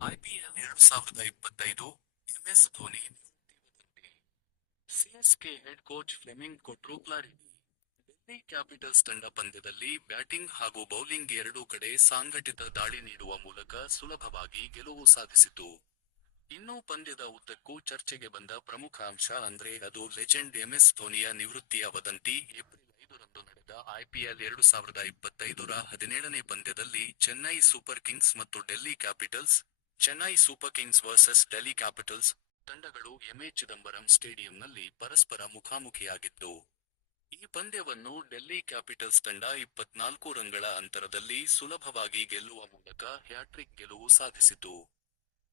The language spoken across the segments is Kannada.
ಐಪಿಎಲ್ 2025 ಎಂಎಸ್ ಧೋನಿ ನಿವೃತ್ತಿ. ಸಿಎಸ್ಕೆ ಹೆಡ್ ಕೋಚ್ ಫ್ಲೆಮಿಂಗ್ ಕೊಟ್ರು ಕ್ಲಾರಿಟಿ. ಡೆಲ್ಲಿ ಕ್ಯಾಪಿಟಲ್ಸ್ ತಂಡ ಪಂದ್ಯದಲ್ಲಿ ಬ್ಯಾಟಿಂಗ್ ಹಾಗೂ ಬೌಲಿಂಗ್ ಎರಡೂ ಕಡೆ ಸಾಂಘಟಿತ ದಾಳಿ ನೀಡುವ ಮೂಲಕ ಸುಲಭವಾಗಿ ಗೆಲುವು ಸಾಧಿಸಿತು. ಇನ್ನು ಪಂದ್ಯದ ಉದ್ದಕ್ಕೂ ಚರ್ಚೆಗೆ ಬಂದ ಪ್ರಮುಖ ಅಂಶ ಅಂದ್ರೆ ಅದು ಲೆಜೆಂಡ್ ಎಂಎಸ್ ಧೋನಿಯ ನಿವೃತ್ತಿಯ ವದಂತಿ. ಏಪ್ರಿಲ್ 5ರಂದು ನಡೆದ ಐಪಿಎಲ್ 2025ರ 17ನೇ ಪಂದ್ಯದಲ್ಲಿ ಚೆನ್ನೈ ಸೂಪರ್ ಕಿಂಗ್ಸ್ ಮತ್ತು Delhi capitals, Chennai super Kings versus Delhi capitals ತಂಡಗಳು ಎಂಎ ಚಿದಂಬರಂ ಸ್ಟೇಡಿಯಂನಲ್ಲಿ ಪರಸ್ಪರ ಮುಖಾಮುಖಿಯಾಗಿದ್ದು. ಈ ಪಂದ್ಯವನ್ನು ಡೆಲ್ಲಿ ಕ್ಯಾಪಿಟಲ್ಸ್ ತಂಡ 24 ರನ್ಗಳ ಅಂತರದಲ್ಲಿ ಸುಲಭವಾಗಿ ಗೆಲ್ಲುವ ಮೂಲಕ ಹ್ಯಾಟ್ರಿಕ್ ಗೆಲುವು ಸಾಧಿಸಿತು.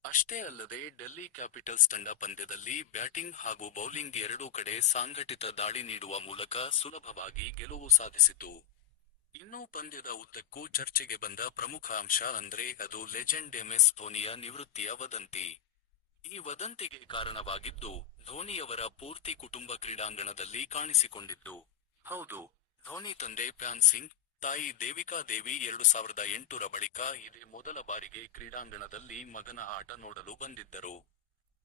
ಅಷ್ಟೇ ಅಲ್ಲದೆ ಡೆಲ್ಲಿ ಕ್ಯಾಪಿಟಲ್ಸ್ ತಂಡ ಪಂದ್ಯದಲ್ಲಿ ಬ್ಯಾಟಿಂಗ್ ಹಾಗೂ ಬೌಲಿಂಗ್ ಎರಡೂ ಕಡೆ ಸಾಂಘಟಿತ ದಾಳಿ ನೀಡುವ ಮೂಲಕ ಸುಲಭವಾಗಿ ಗೆಲುವು ಸಾಧಿಸಿತು. ಇನ್ನು ಪಂದ್ಯದ ಉದ್ದಕ್ಕೂ ಚರ್ಚೆಗೆ ಬಂದ ಪ್ರಮುಖ ಅಂಶ ಅಂದ್ರೆ ಅದು ಲೆಜೆಂಡ್ ಎಂಎಸ್ ಧೋನಿಯ ನಿವೃತ್ತಿಯ ವದಂತಿ. ಈ ವದಂತಿಗೆ ಕಾರಣವಾಗಿದ್ದು, ಧೋನಿಯವರ ಪೂರ್ತಿ ಕುಟುಂಬ ಕ್ರೀಡಾಂಗಣದಲ್ಲಿ ಕಾಣಿಸಿಕೊಂಡಿದ್ದು. ಹೌದು, ಧೋನಿ ತಂದೆ ಫ್ಯಾನ್ ಸಿಂಗ್, ತಾಯಿ ದೇವಿಕಾ ದೇವಿ 2008ರ ಬಳಿಕ ಇದೇ ಮೊದಲ ಬಾರಿಗೆ ಕ್ರೀಡಾಂಗಣದಲ್ಲಿ ಮಗನ ಆಟ ನೋಡಲು ಬಂದಿದ್ದರು.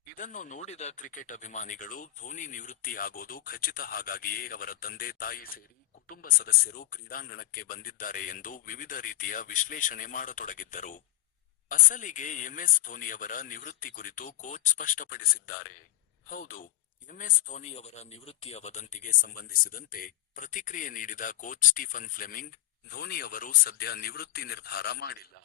ಇದನ್ನು ನೋಡಿದ ಕ್ರಿಕೆಟ್ ಅಭಿಮಾನಿಗಳು ಧೋನಿ ನಿವೃತ್ತಿ ಆಗೋದು ಖಚಿತ, ಹಾಗಾಗಿಯೇ ಅವರ ತಂದೆ ತಾಯಿ ಸೇರಿ ಕುಟುಂಬ ಸದಸ್ಯರು ಕ್ರೀಡಾಂಗಣಕ್ಕೆ ಬಂದಿದ್ದಾರೆ ಎಂದು ವಿವಿಧ ರೀತಿಯ ವಿಶ್ಲೇಷಣೆ ಮಾಡತೊಡಗಿದ್ದರು. ಅಸಲಿಗೆ ಎಂಎಸ್ ಧೋನಿಯವರ ನಿವೃತ್ತಿ ಕುರಿತು ಕೋಚ್ ಸ್ಪಷ್ಟಪಡಿಸಿದ್ದಾರೆ. ಹೌದು, ಎಂಎಸ್ ಧೋನಿಯವರ ನಿವೃತ್ತಿಯ ವದಂತಿಗೆ ಸಂಬಂಧಿಸಿದಂತೆ ಪ್ರತಿಕ್ರಿಯೆ ನೀಡಿದ ಕೋಚ್ ಸ್ಟೀಫನ್ ಫ್ಲೆಮಿಂಗ್, ಧೋನಿ ಅವರು ಸದ್ಯ ನಿವೃತ್ತಿ ನಿರ್ಧಾರ ಮಾಡಿಲ್ಲ.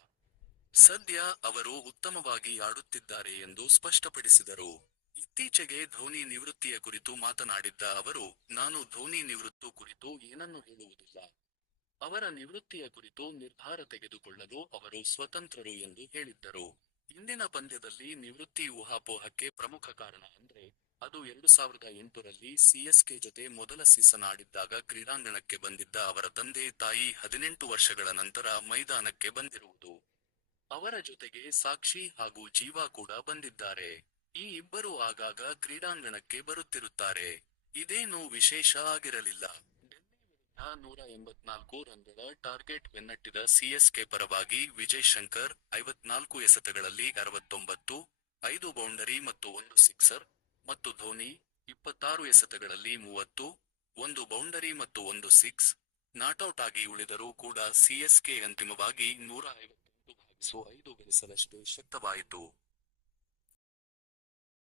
ಸದ್ಯ ಅವರು ಉತ್ತಮವಾಗಿ ಆಡುತ್ತಿದ್ದಾರೆ ಎಂದು ಸ್ಪಷ್ಟಪಡಿಸಿದರು. ಇತ್ತೀಚೆಗೆ ಧೋನಿ ನಿವೃತ್ತಿಯ ಕುರಿತು ಮಾತನಾಡಿದ್ದ ಅವರು, ನಾನು ಧೋನಿ ನಿವೃತ್ತಿ ಕುರಿತು ಏನನ್ನೂ ಹೇಳುವುದಿಲ್ಲ. ಅವರ ನಿವೃತ್ತಿಯ ಕುರಿತು ನಿರ್ಧಾರ ತೆಗೆದುಕೊಳ್ಳಲು ಅವರು ಸ್ವತಂತ್ರರು ಎಂದು ಹೇಳಿದ್ದರು. ಇಂದಿನ ಪಂದ್ಯದಲ್ಲಿ ನಿವೃತ್ತಿ ಊಹಾಪೋಹಕ್ಕೆ ಪ್ರಮುಖ ಕಾರಣ ಅಂದ್ರೆ ಅದು 2008ರಲ್ಲಿ ಸಿಎಸ್ಕೆ ಜೊತೆ ಮೊದಲ ಸೀಸನ್ ಆಡಿದ್ದಾಗ ಕ್ರೀಡಾಂಗಣಕ್ಕೆ ಬಂದಿದ್ದ ಅವರ ತಂದೆ ತಾಯಿ 18 ವರ್ಷಗಳ ನಂತರ ಮೈದಾನಕ್ಕೆ ಬಂದಿರುವುದು. ಅವರ ಜೊತೆಗೆ ಸಾಕ್ಷಿ ಹಾಗೂ ಜೀವಾ ಕೂಡ ಬಂದಿದ್ದಾರೆ. ಈ ಇಬ್ಬರು ಆಗಾಗ ಕ್ರೀಡಾಂಗಣಕ್ಕೆ ಬರುತ್ತಿರುತ್ತಾರೆ. ಇದೇನೂ ವಿಶೇಷ ಆಗಿರಲಿಲ್ಲ. ಡೆಲ್ಲಿ ವಿರುದ್ಧ 184 ರನ್ಗಳ ಟಾರ್ಗೆಟ್ ಬೆನ್ನಟ್ಟಿದ ಸಿಎಸ್ಕೆ ಪರವಾಗಿ ವಿಜಯ್ ಶಂಕರ್ 54 ಎಸೆತಗಳಲ್ಲಿ 69, 5 ಬೌಂಡರಿ ಮತ್ತು 1 ಸಿಕ್ಸರ್, ಮತ್ತು ಧೋನಿ 26 ಎಸೆತಗಳಲ್ಲಿ 30, 1 ಬೌಂಡರಿ ಮತ್ತು 1 ಸಿಕ್ಸ್ ನಾಟೌಟ್ ಆಗಿ ಉಳಿದರೂ ಕೂಡ ಸಿಎಸ್ಕೆ ಅಂತಿಮವಾಗಿ 158/5 ಗಳಿಸಲಷ್ಟೇ ಶಕ್ತವಾಯಿತು.